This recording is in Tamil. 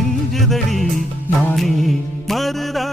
நெஞ்சுதடி நானே மருதா?